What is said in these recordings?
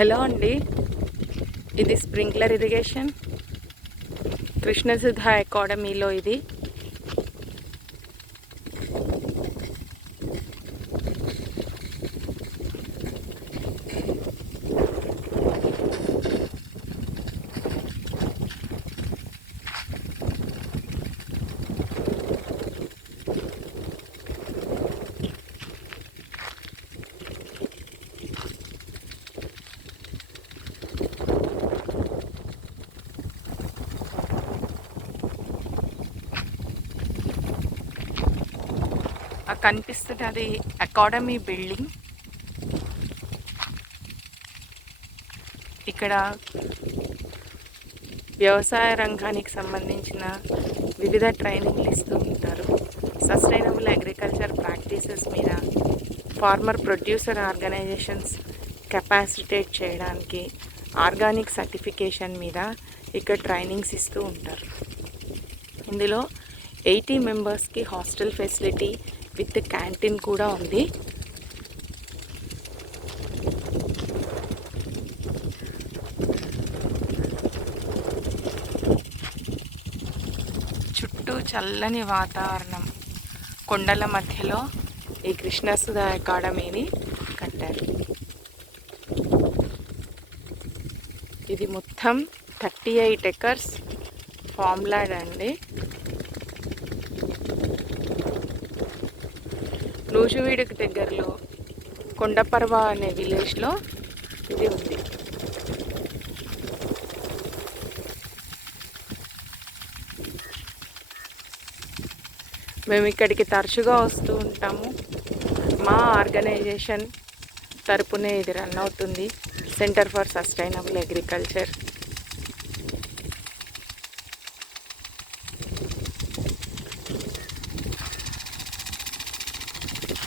హలో అండి, ఇది sprinkler irrigation కృష్ణసుధ అకాడమీలో ఇది. కనిపిస్తున్నది అకాడమీ బిల్డింగ్. ఇక్కడ వ్యవసాయ రంగానికి సంబంధించిన వివిధ ట్రైనింగ్లు ఇస్తూ ఉంటారు. సస్టైనబుల్ అగ్రికల్చర్ ప్రాక్టీసెస్ మీద ఫార్మర్ ప్రొడ్యూసర్ ఆర్గనైజేషన్స్ కెపాసిటేట్ చేయడానికి ఆర్గానిక్ సర్టిఫికేషన్ మీద ఇక్కడ ట్రైనింగ్స్ ఇస్తూ ఉంటారు. ఇందులో 80 మెంబర్స్కి హాస్టల్ ఫెసిలిటీ విత్ క్యాంటీన్ కూడా ఉంది. చుట్టూ చల్లని వాతావరణం, కొండల మధ్యలో ఈ కృష్ణసుధ అకాడమీని కట్టారు. ఇది మొత్తం 38 ఎకర్స్ ఫామ్ ల్యాండ్ అండి. నూజువీడుకు దగ్గరలో కొండపర్వ అనే విలేజ్లో ఇది ఉంది. మేము ఇక్కడికి తరచుగా వస్తూ ఉంటాము. మా ఆర్గనైజేషన్ తరపునే ఇది రన్ అవుతుంది, సెంటర్ ఫర్ సస్టైనబుల్ అగ్రికల్చర్.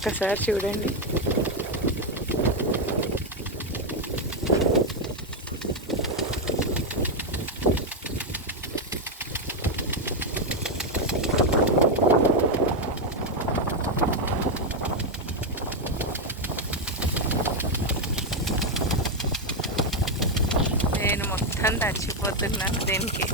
ఒకసారి చూడండి. నేను మొత్తం తడిచిపోతున్నాను దీనికి.